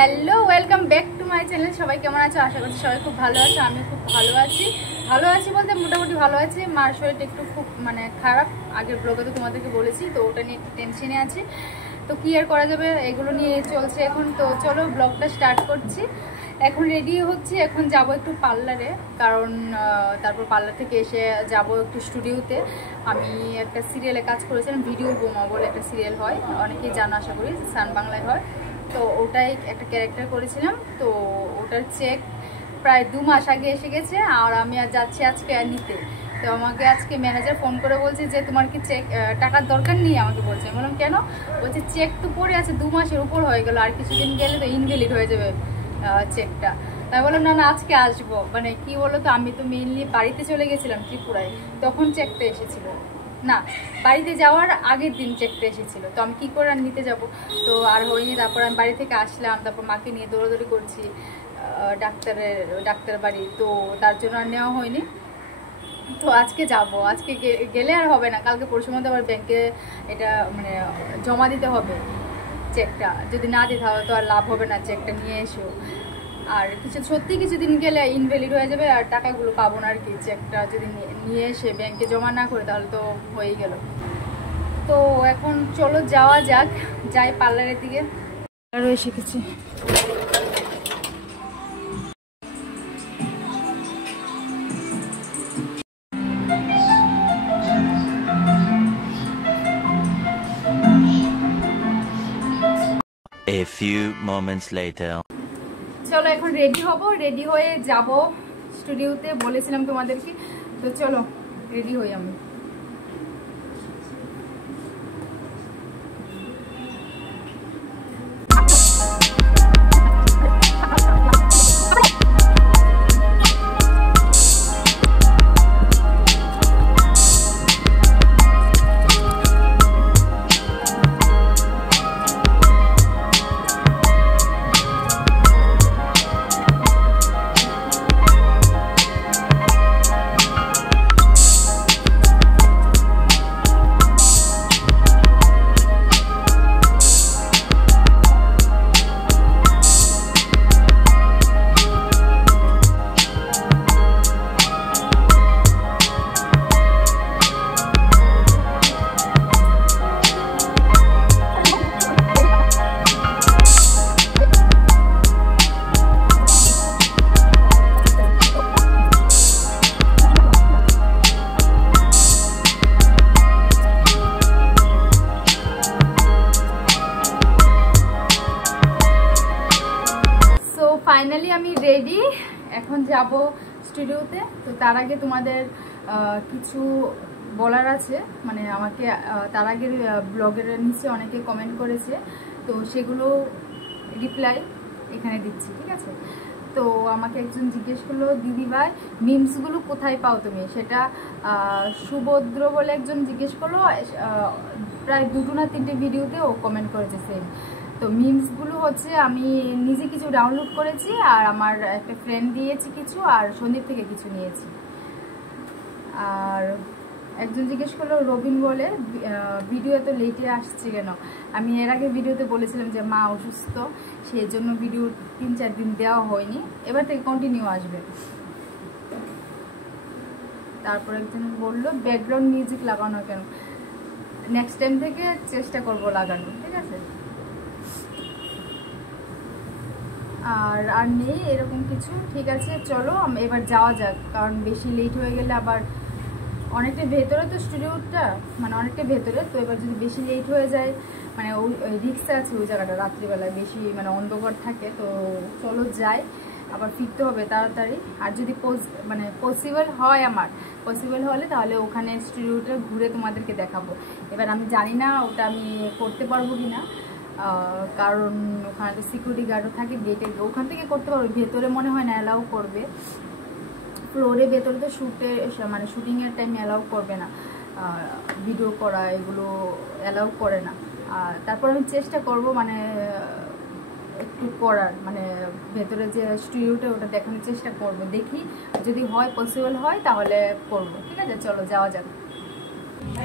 Hello, welcome back to my channel. সবাই কেমন আছো? আশা করছি সবাই খুব ভালো আছো। আমি খুব ভালো আছি বলতে মোটামুটি ভালো আছি। মার শরীরটা একটু খুব খারাপ, আগের ব্লগে তো তোমাদেরকে বলেছি, তো ওটা নিয়ে একটু টেনশনে আছি। তো কি আর করা যাবে, এগুলো নিয়ে চলছে এখন। তো চলো ব্লগটা স্টার্ট করছি। এখন রেডি হচ্ছি, এখন যাব একটু পার্লারে, কারণ তারপর পার্লার থেকে এসে যাব একটু স্টুডিওতে। আমি একটা সিরিয়ালে কাজ করেছিলাম, ভিডিও বোমা বলে একটা সিরিয়াল হয়, অনেকেই জানো আশা করি, সান বাংলায় হয়। তো ওটাই একটা ক্যারেক্টার করেছিলাম। তো ওটার চেক প্রায় 2 মাস আগে এসে গেছে, আর আমি আর যাচ্ছি আজকে নিতে। তো আমাকে আজকে ম্যানেজার ফোন করে বলছে যে তোমার কি চেক টাকার দরকার নেই, আমাকে বলছে। বললাম কেন? বলছে চেক তো পড়ে আছে, 2 মাসের উপর হয়ে গেল, আর কিছুদিন গেলে তো ইনভ্যালিড হয়ে যাবে চেকটা। তাই বললাম না আজকে আসবো। মানে কি বলো তো, আমি তো মেইনলি বাড়িতে চলে গেছিলাম ত্রিপুরায়, তখন চেকটা এসেছিল না, বাড়িতে যাওয়ার আগের দিন চেকটা এসেছিল। তো আমি কি করে আর নিতে যাব, তো আর হয়নি। তারপর আমি বাড়ি থেকে আসলাম, তারপর মাকে নিয়ে দৌড়াদৌড়ি করছি ডাক্তার বাড়ি, তো তার জন্য আর নেওয়া হয়নি। তো আজকে যাব, আজকে গেলে আর হবে না, কালকে পরশুর মধ্যে আবার ব্যাংকে এটা জমা দিতে হবে চেকটা। যদি না দিতে হবে তো আর লাভ হবে না, চেকটা নিয়ে এসো। আর সত্যি কিছুদিন গেলে ইনভ্যালিড হয়ে যাবে, আর টাকাগুলো পাবো না আর কি। চেকটা যদি নিয়ে এসে ব্যাংকে জমা না করে তাহলে তো হয়েই গেল। তো এখন চলো যাওয়া যাক, যাই পার্লারের দিকে। পার্লারও এসে গেছি। A few moments later. চলো এখন রেডি হব, রেডি হয়ে যাব স্টুডিওতে, বলেছিলাম তোমাদেরকে। তো চলো রেডি হই আমি। ফাইনালি আমি রেডি, এখন যাব স্টুডিওতে। তো তার আগে তোমাদের কিছু বলার আছে, আমাকে তার আগের ব্লগের নিচে অনেকে কমেন্ট করেছে, তো সেগুলো রিপ্লাই এখানে দিচ্ছি, ঠিক আছে? তো আমাকে একজন জিজ্ঞেস করলো, দিদি ভাই মিমসগুলো কোথায় পাও তুমি? সেটা সুভদ্র বলে একজন জিজ্ঞেস করলো, প্রায় 2 না 3টে ভিডিওতে ও কমেন্ট করেছে সেম। তো মিমসগুলো হচ্ছে আমি নিজে কিছু ডাউনলোড করেছি, আর আমার একটা ফ্রেন্ড দিয়েছি কিছু, আর সন্দীপ থেকে কিছু নিয়েছি। আর একজন জিজ্ঞেস করলো রবিন বলে, ভিডিও এত লেটে আসছে কেন? আমি এর আগে ভিডিওতে বলেছিলাম যে মা অসুস্থ, সেই জন্য ভিডিও 3-4 দিন দেওয়া হয়নি, এবার থেকে কন্টিনিউ আসবে। তারপর একজন বললো ব্যাকগ্রাউন্ড মিউজিক লাগানো কেন? নেক্সট টাইম থেকে চেষ্টা করব লাগানো, ঠিক আছে? আর নেই এরকম কিছু, ঠিক আছে? চলো এবার যাওয়া যাক, কারণ বেশি লেট হয়ে গেলে আবার অনেকটা ভেতরে তো স্টুডিওটা, অনেকটা ভেতরে, তো এবার যদি বেশি লেট হয়ে যায় ওই রিক্সা আছে ওই জায়গাটা, রাত্রিবেলায় বেশি অন্ধকার থাকে। তো চলো যাই, আবার ফিরতে হবে তাড়াতাড়ি। আর যদি পসিবল হয়, আমার পসিবল হলে তাহলে ওখানে স্টুডিওটা ঘুরে তোমাদেরকে দেখাবো। এবার আমি জানি না ওটা আমি করতে পারবো কি না, কারণ ওখানে তো সিকিউরিটি গার্ডও থাকে গেটে, ওখান থেকে করতে পারবো, ভেতরে মনে হয় না অ্যালাউ করবে। ফ্লোরে ভেতরে তো শুটিংয়ের টাইমে অ্যালাউ করবে না, ভিডিও করা এগুলো অ্যালাউ করে না। তারপর আমি চেষ্টা করব একটু করার, ভেতরে যে স্টুডিওটা ওটা দেখানোর চেষ্টা করব, দেখি যদি হয় পসিবল হয় তাহলে করব, ঠিক আছে? চলো যাওয়া যাক।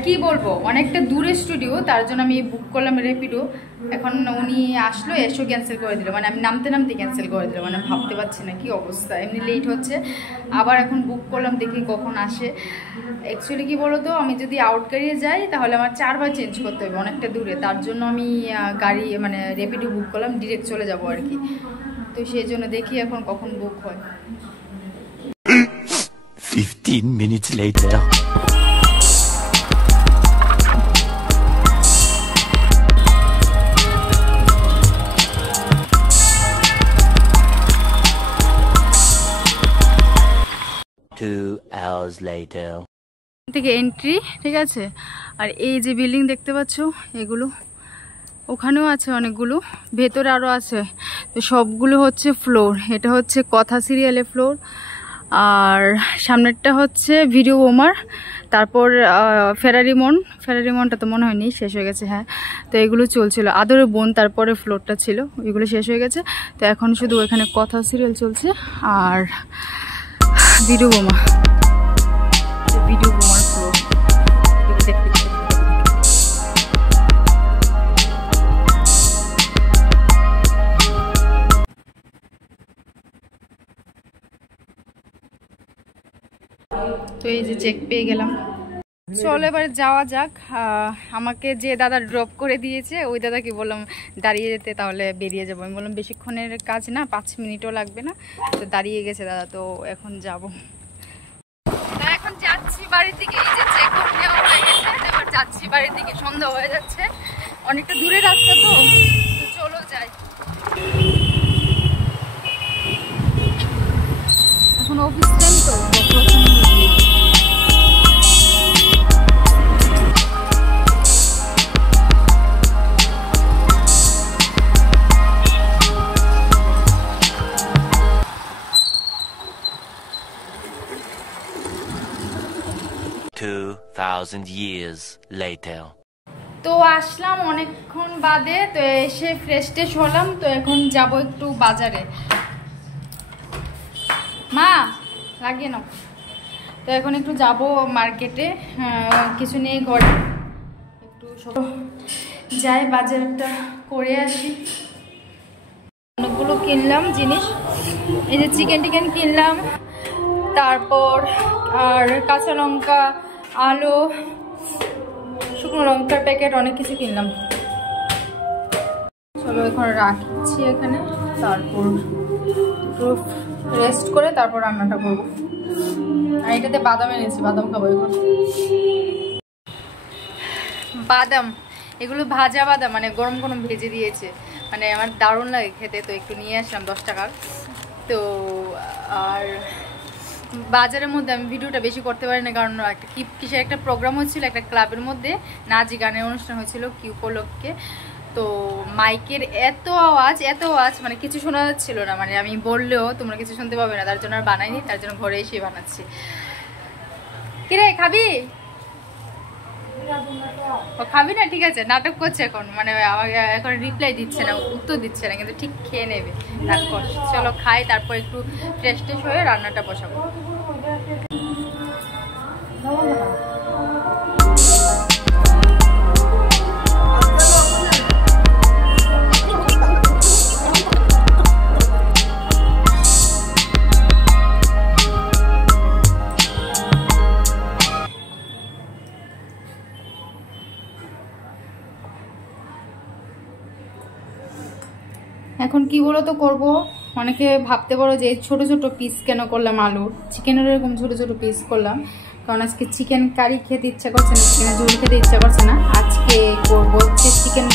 কি বলবো, অনেকটা দূরে স্টুডিও, তার জন্য আমি বুক করলাম র্যাপিডো। এখন উনি আসলো, এসো ক্যান্সেল করে দিল, মানে আমি নামতে নামতে ক্যান্সেল করে দিল, মানে ভাবতে পারছি না কি অবস্থা, এমনি লেট হচ্ছে। আবার এখন বুক করলাম, দেখি কখন আসে। অ্যাকচুয়ালি কি বলতো, আমি যদি আউট গাড়িয়ে যাই তাহলে আমার 4 বার চেঞ্জ করতে হবে, অনেকটা দূরে, তার জন্য আমি গাড়ি মানে র্যাপিডো বুক করলাম, ডিরেক্ট চলে যাবো আর কি। তো সেই জন্য দেখি এখন কখন বুক হয়। 15 minutes later. Two hours later. থেকে এন্ট্রি, ঠিক আছে। আর এই যে বিল্ডিং দেখতে পাচ্ছ, এগুলো ওখানেও আছে অনেকগুলো, ভেতরে আরও আছে। তো সবগুলো হচ্ছে ফ্লোর, এটা হচ্ছে কথা সিরিয়ালের ফ্লোর, আর সামনেরটা হচ্ছে ভিডিও বোমার, তারপর ফেরারিমনটা তো মনে হয়নি, শেষ হয়ে গেছে। হ্যাঁ, তো এগুলো চলছিল, আদরের বোন তারপরে ফ্লোরটা ছিল, এগুলো শেষ হয়ে গেছে। তো এখন শুধু এখানে কথা সিরিয়াল চলছে আর ভিডিও বোমার ফ্লোর দেখতে। তো এই যে চেক পেয়ে গেলাম, চলো এবার যাওয়া যাক। আমাকে যে দাদা ড্রপ করে দিয়েছে ওই দাদাকে বললাম দাঁড়িয়ে যেতে, তাহলে বেরিয়ে যাবো। আমি বললাম বেশিক্ষণের কাজ না, 5 মিনিটও লাগবে না। তো দাঁড়িয়ে গেছে দাদা, তো এখন যাব। এখন যাচ্ছি বাড়ির দিকে, এই যে চেক আপ নেওয়া হয়ে গেছে, এবার যাচ্ছি বাড়ির দিকে। সন্ধ্যা হয়ে যাচ্ছে, অনেকটা দূরে রাস্তা, তো চলো যাই। এখন অফিস টাইম তো, 2,000 years later. তো আসলাম অনেকক্ষণ বাদে, তো এসে ফ্রেশ ট্রেশ হলাম। তো এখন যাব একটু বাজারে। মা লাগিয়ে নাও। তো এখন একটু যাব মার্কেটে, কিছু নেই ঘরে, একটু যাই বাজারটা করে আসি। অনেকগুলো কিনলাম জিনিস, এই যে চিকেন টিকেন কিনলাম, তারপর আর কাঁচা লঙ্কা, আলু, শুকনো লঙ্কার প্যাকেট, অনেক কিছু কিনলাম। চলো এখন রাখছি এখানে, তারপর একটু রেস্ট করে তারপর রান্নাটা করবো। আর এটাতে বাদাম এনেছি, বাদাম খাবো এখন। বাদাম, এগুলো ভাজা বাদাম, মানে গরম গরম ভেজে দিয়েছে, মানে আমার দারুণ লাগে খেতে। তো একটু নিয়ে আসলাম 10 টাকার। তো আর বাজারের মধ্যে আমি ভিডিওটা বেশি করতে পারি না, কারণ একটা কিসের একটা প্রোগ্রাম হচ্ছিল, একটা ক্লাবের মধ্যে নাচ গানের অনুষ্ঠান হয়েছিল কি উপলক্ষে। তো মাইকের এত আওয়াজ, মানে কিছু শোনা যাচ্ছিল না, মানে আমি বললেও তোমরা কিছু শুনতে পাবে না, তার জন্য আর বানাইনি, তার জন্য ঘরে এসে বানাচ্ছি। কিরে খাবি? খাবি না? ঠিক আছে, নাটক করছে এখন, মানে আমাকে এখন রিপ্লাই দিচ্ছে না, উত্তর দিচ্ছে না, কিন্তু ঠিক খেয়ে নেবে তারপর। চলো খাই, তারপর একটু ফ্রেশ ট্রেশ হয়ে রান্নাটা বসাবো। এখন কি বলো তো করবো, অনেকে ভাবতে পারো যে ছোট ছোট পিস কেন করলাম আলুর, চিকেনের এরকম ছোট ছোট পিস করলাম, কারণ আজকে চিকেন কারি খেতে ইচ্ছা করছে না, চিকেনের ঝোল খেতে ইচ্ছা করছে না। আজকে করবো হচ্ছে চিকেন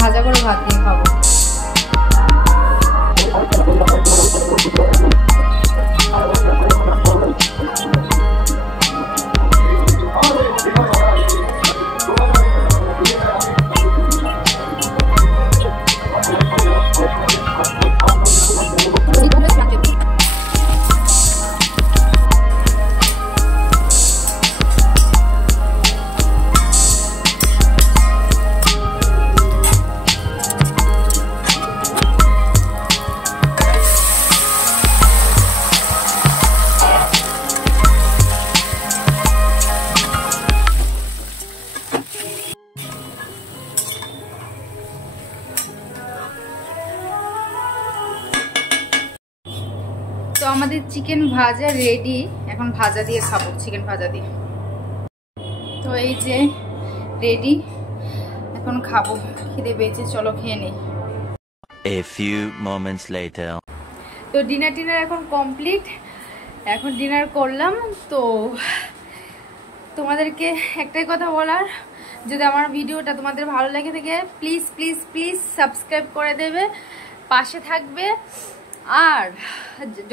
ভাজা করে ভাত দিয়ে খাবো। আমাদের চিকেন ভাজা রেডি, এখন ভাজা দিয়ে খাবো, চিকেন ভাজা দিয়ে। তো এই যে রেডি, এখন খাবো, খিদে পেয়েছে, চলো খেয়ে নেই। A few moments later. তো ডিনার এখন কমপ্লিট, এখন ডিনার করলাম। তো তোমাদেরকে একটাই কথা বলার, যদি আমার ভিডিওটা তোমাদের ভালো লেগে থাকে প্লিজ প্লিজ প্লিজ সাবস্ক্রাইব করে দেবে, পাশে থাকবে। আর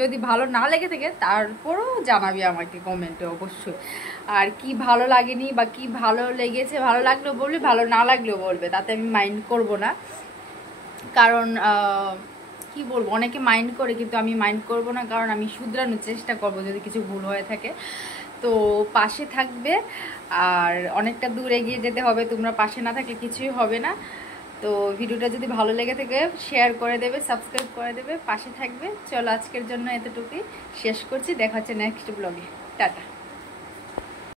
যদি ভালো না লেগে থাকে তারপরও জানাবি আমাকে কমেন্টে অবশ্যই। আর কি ভালো লাগেনি বা কি ভালো লেগেছে, ভালো লাগলেও বলবে, ভালো না লাগলেও বলবে, তাতে আমি মাইন্ড করব না। কারণ কি বলবো, অনেকে মাইন্ড করে কিন্তু আমি মাইন্ড করব না, কারণ আমি শুধরানোর চেষ্টা করব যদি কিছু ভুল হয়ে থাকে। তো পাশে থাকবে, আর অনেকটা দূর এগিয়ে যেতে হবে, তোমরা পাশে না থাকলে কিছুই হবে না। তো ভিডিওটা যদি ভালো লেগে থাকে শেয়ার করে দেবে, সাবস্ক্রাইব করে দেবে, পাশে থাকবে। চলো আজকের জন্য এতটুকুই শেষ করছি, দেখা হচ্ছে নেক্সট ব্লগে, টাটা।